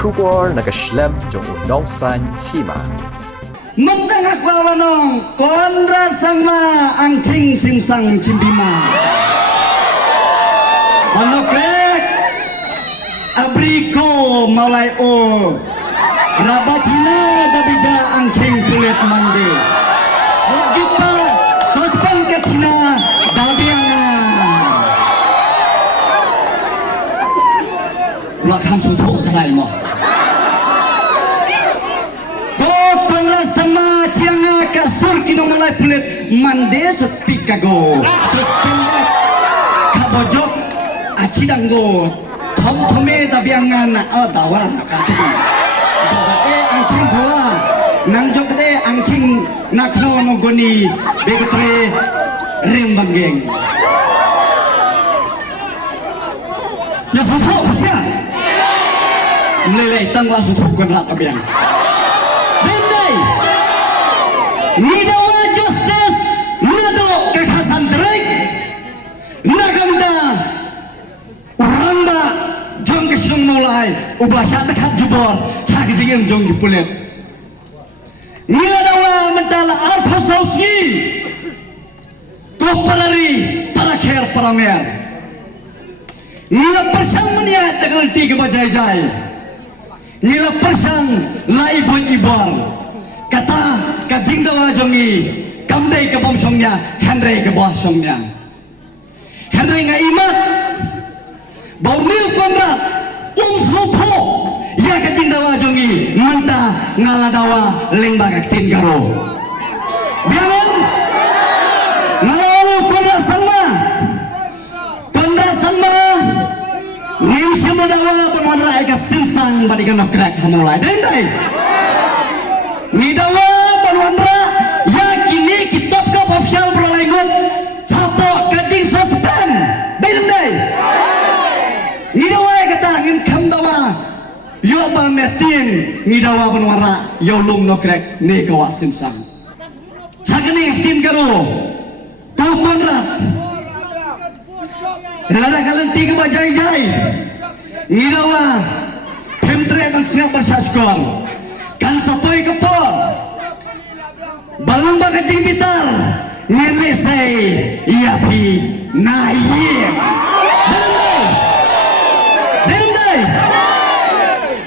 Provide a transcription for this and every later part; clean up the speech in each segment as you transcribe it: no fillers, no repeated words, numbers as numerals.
Chubor nakaslem jong unongsan hima. Mendang aku awanong konra sama angking simsang cimbima. Manokrek abriko malai o rabacina dabija angking kulit mandi. Lagi pa sospan ke Cina dabiangan. Lakam sudah cerai mah. Sama cianga kasur kino malai pulit mande sepikago suspindak kabojok acidanggo thom thome dabiangan dawa kacing angcing goa nangjok de angcing nakno nogoni begitu rembanggeng ya sopo pasya meleleh tangwa suku konrat abian Nidawa justice nado kekhasan terik nagamda uranda jong kesung mulai ubasa dekat jubor hak jingin jong kipulet nidawa mentala arpo sausi koparari para kher paramer nila persang meniat tegal tiga bajai-jai nila persang laibun ibar kata kajing dawa jongi kamdai ke bom songnya Henry ke bawah songnya Henry nggak imat bau mil konrat slopo ya kajing dawa jongi manta ngala dawa lembag aktin garo biarang ngalawu konrat sama nim sama dawa penwanra eka sinsang badikan nokrak hamulai dendai Nidawa Banwandra yakini kitab kap official berlaingut tapo kajing suspend bedem day Nidawa kata ngin kam dawa yo ba metin Nidawa Banwandra yo lum nokrek ne kawa simsang hagani tim karo to konrat lada kalian tiga bajai-jai Nidawa pemtre ban siap bersaskor kan sapoi kepor balang bakajing bitar ngeresai iya pi naik dendai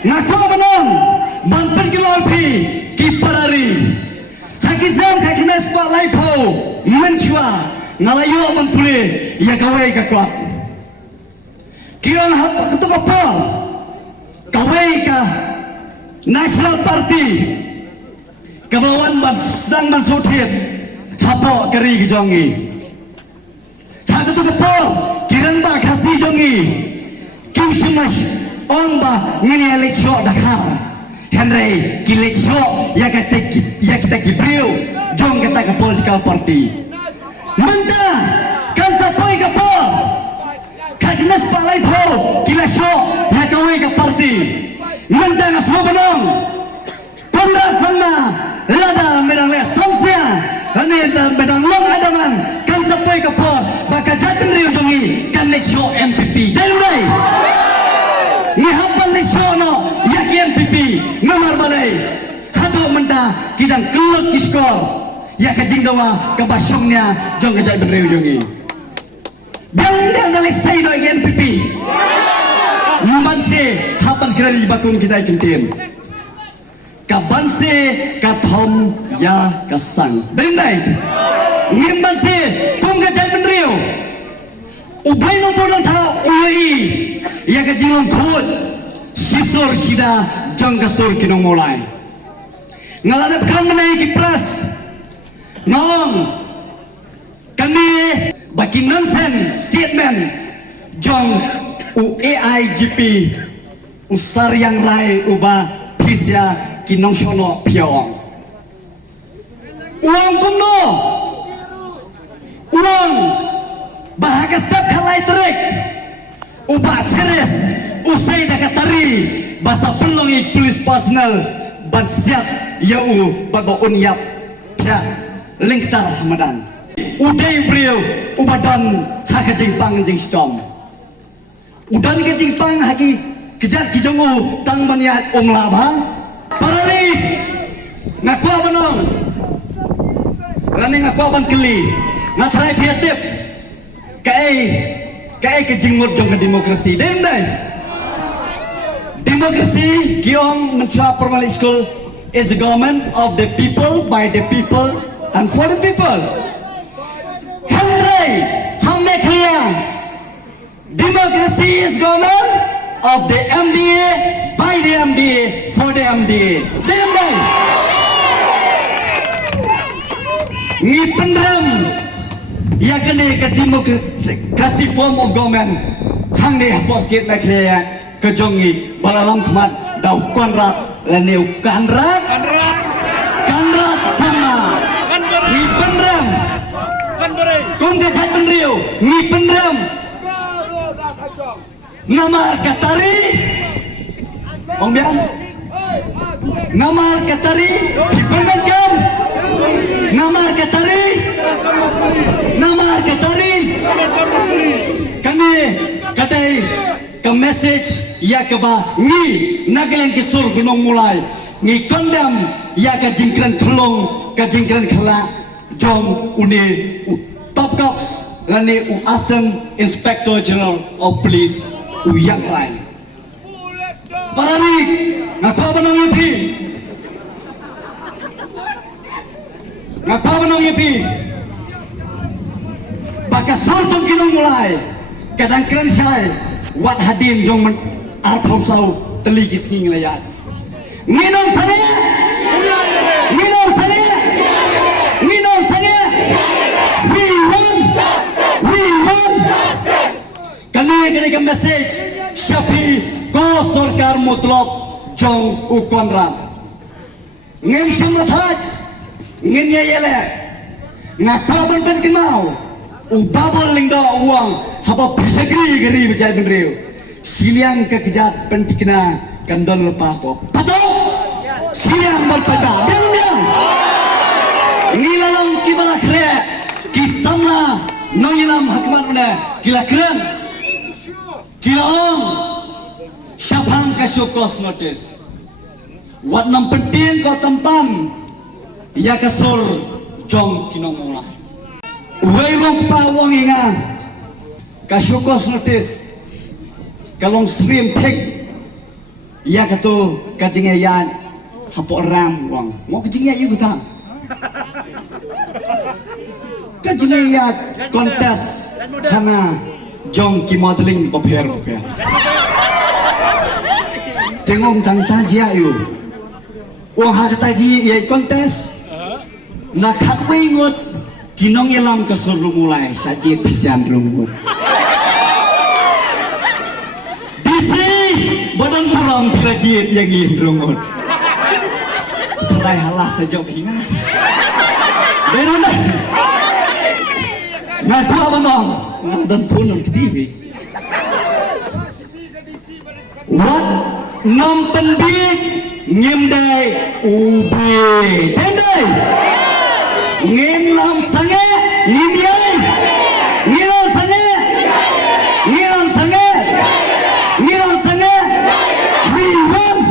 ngaku menong banten kilol pi kiparari hakizam kakines pak laipo mencua ngalayo menpuli ya kawai kakot kion hap ketuk kepor kawai ka National Party Kebawan sedang mensutit Hapo keri kejongi Satu tu kepol Kirang ba kasih jongi Kim Sumash On ba ngini elik syok Dakar Henry kilik syok Ya kita kibriu Jong kita ke political party Menda Kan sapoi kepol Kakines palai po Kilik syok Ya kawai ke party Mentang semua benong Kondra sama Lada medang le Samsia Ini dan medang long adaman Kan sampai ke por Baka jatin riu jongi Kan le show MPP Dan mulai Ni hafal le show no Yaki MPP Ngamar balai Hapo mentah Kidang kelut kiskor Ya kajing dawa Kebasyongnya Jong jatin riu jongi Bang dia nalai say no MPP Membanse hapan kerali bakun kita ikintin Kabanse kathom ya kasang Berindai Membanse tungga jai penriu Ublay nombor tau ulai Ya kajilong thud Sisur sida jong kasur kinong mulai Ngaladap kan menai kipras Ngong Kami baki nonsense statement Jong UAIGP usar yang rai uba pisya kinong shono piawang uang kuno uang bahagia step kalai terik uba ceres usai dakatari basa pelongi tulis personal ban siap yau baba unyap pia lingtar hamadan udai brio ubadan hakajing pang jing storm udan ke jingpang haki kejat kijongu tang baniat labha parari ngakwa banong lani ngakwa ban keli ngatrai piatip kai kejingut jong demokrasi dendai demokrasi kiong menca primary school is the government of the people by the people and for the people Henry Hameklia democracy is government of the MDA by the MDA for the MDA dendai ni penram ya kene ke democracy form of government hang ne hapos state na kle ke jongi balalam khmat dau konrat la neu kanrat sama ni penram kum ke jat penriu ni penram ngamar katari ong biang ngamar katari dipengenkan ngamar katari kami kadai ke message ya ke ba ni nageleng kisur gunung mulai ni kondam ya ke jingkran tolong ke jingkran khala jom uni top cops lani assistant inspector general of police yang lain parari ngakwa banong yupi ngakwa banong yupi baka surtung kinong mulai kadang keren syai wat hadin jong arpau sau teligis nging layat nginong sange we want kani ke message syafi ko sarkar mutlak jong ukonram ngem sumathat ngin yele ngakwa ban kenau ubabol lingdo uang haba bisagri gari bejai benriu siliang ke kejat pentikna kandol lepah pop pato siliang berpada biang ngilalong kibala kre kisamla nongilam hakmat mana kila keren kila om syabhang kasyukos notice wat nam penting kau tempan ya kesur jong kinong mulai uhay mong kapawang inga kasyukos notice kalong stream pek ya kato kajingayan hapo ram wang mau kajingaya yung kutang kajingaya kontes hana jong ki modeling paper tengok tang tajia yu wang hak taji ya kontes nak hak wingut kinong ilam kesuruh mulai sajid pisan rungut disi badan pulang pirajit yang ingin rungut terai halas sejauh hinga beruna ngaku apa nong ngantan kunun ke TV wat nom pendik ngimdai ubi tendai ngin lam sange limiai ngilam sange we want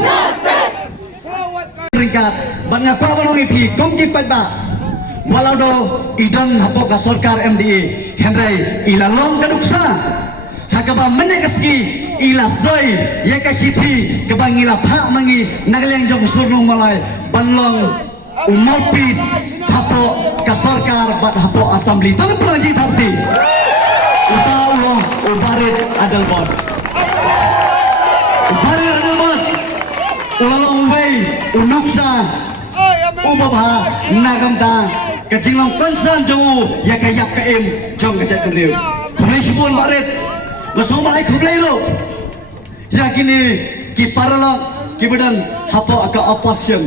ringkat ban ngakwa banong ipi kom ki padba walau do idan hapo ka sarkar MDA Henry ilalong kaduksa hakaba menegaski ila soy ya ka sithi kabang ila pha mangi nagleng jong surung malai banlong umopis hapo ka sarkar bat hapo assembly tolong pelajari thapti utau ubarit adalbon ulalong wei unuksa ubabha nagamta kajinglong konsan jong ya kayak kaim jong kajat kendeu polisi pun barit masuk malai kublai lo ya kini ki paralong ki badan hapo ka opposition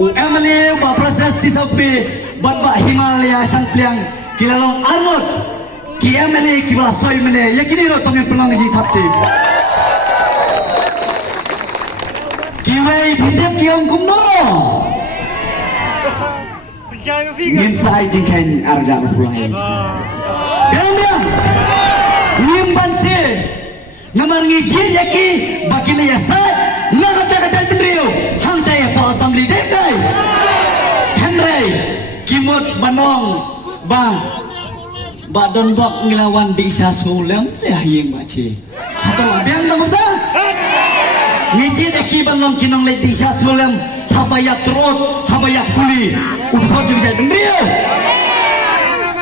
UMLA ba proses tisopi ba Himalaya sangpliang kilalong armut ki MLA ki bala soy mene ya kini ro tongen penang ji thapti ki wei thitep ki ong kumno ngin sai jing ken arja pulai ya ngimban si Namar ngijin yaki bakile yasat ngakata-kata tendriu hantai po assembly dendai Henry kimut banong bang badon bok ngelawan di isa sulem teh yang baci satu labian kamu dah ngijin yaki banong kinong le di isa sulem habayak terut habayak kuli udah juga tendriu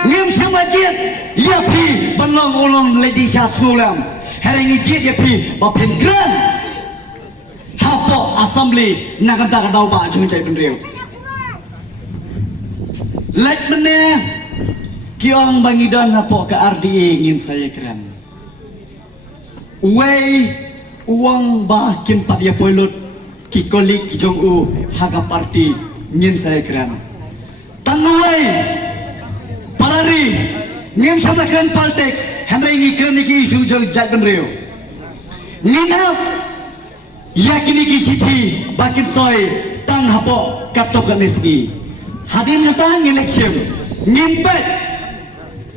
ngim semajit ia pi banong ulong le di isa sulem hari ini dia pi bapin keren hapo assembly nak kata kau pak cuma cai pendiriu lek mana kiong bangidan hapo ke RDA ingin saya keren uai uang bah kimpat ya polut ki kolik ki jong u haga parti ingin saya keren tanguai parari ngem sama keren politics henry ngi keren ki isu jol jagan reo ngina yakini ki siti bakin soy tang hapo katokan isni hadir nyata election ngimpet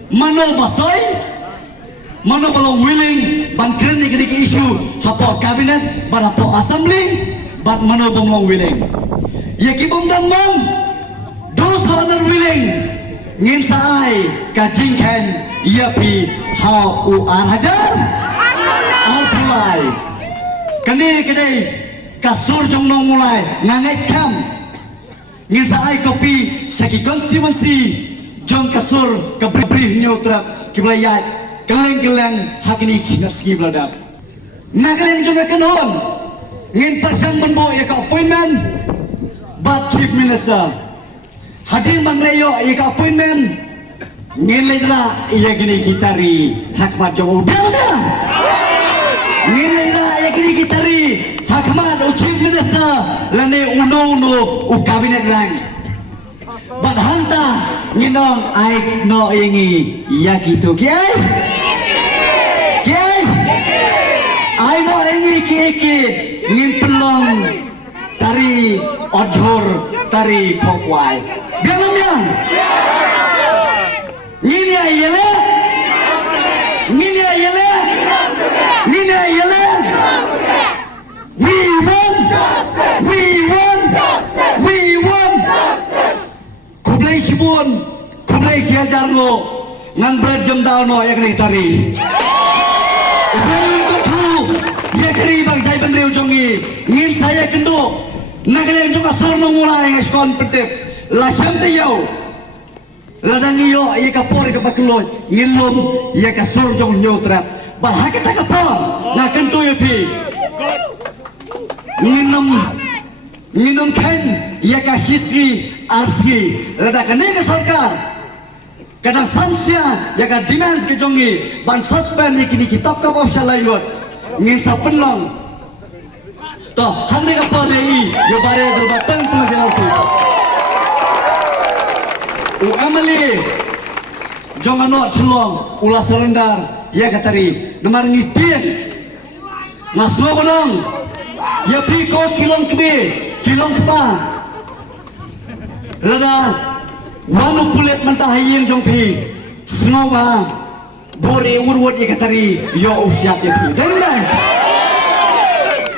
mano basoy mano belum willing ban keren ki isu hapo kabinet ban hapo assembly ban mano belum willing yaki bom damang those who are not willing ngin saai kajing kan ia pi how u an hajar al pulai kani kedai kasur jong nong mulai ngangai skam ngin saai kopi saki konstituensi jong kasur kebri neutra kiblayat keleng-keleng hakini kingat ski bladap nakaleng jong kanon ngin pasang benbo ya ka appointment but chief minister hadir manglayo ia appointment ngilera ia gini kitari hakmat jong ubelna ngilera ia gini kitari hakmat chief minister lane uno u kabinet rang but hanta nginong ai no ingi ia gitu kiai ai no ingi ki ngin pelong tari odhor tari khokwai bialam yang ngini ayele we won kublai sibun kublai siajar lo ngan berjam dao no yang ni tari untuk tu ya kiri bang jai pendriu jongi ngin saya kendo nagaleng juga sorno mulai ngeskon pedep la samte yau ladang iyo ia kapor ke bakloj ngilum ia ka sorjong nyutrap bar hakata kapor na kento yopi nginum ken ia ka sisri arsi ladang kene ke sarkar kadang samsia ia ka demands ke jongi ban suspend ikini kitab ka official laingot ngin sa penlong to hande kapor dei yo bare berbatang pelajaran tu Emily jangan nak celong ulah serendar ya katari nomor ngipin nasuh benang ya piko kilong kebe kilong kepa lada wanu kulit mentah yang jong pi semua bori urut ya katari yo usiap ya pi dengar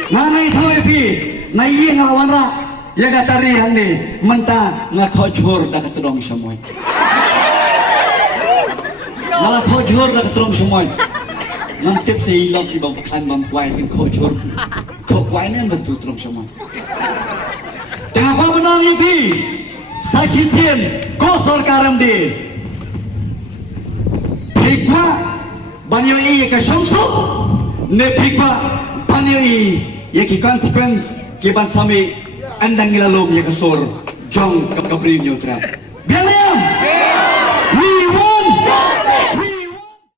ngangai tahu ya pi na iya ngelawan rak ya katari hande mentah ngakojur dah ketudong semua malah kojur dah ketudong semua ngantip seilok di bawah kan bang kuai in kojur kuai ni yang betul terong semua tengah kau menang yupi sasisen kosor karam di pikwa banyo i ka syamsu ne pikwa banyo i ya ki consequence ki ban sami andang ngilalom ya kasur jong kabrin nyutra biar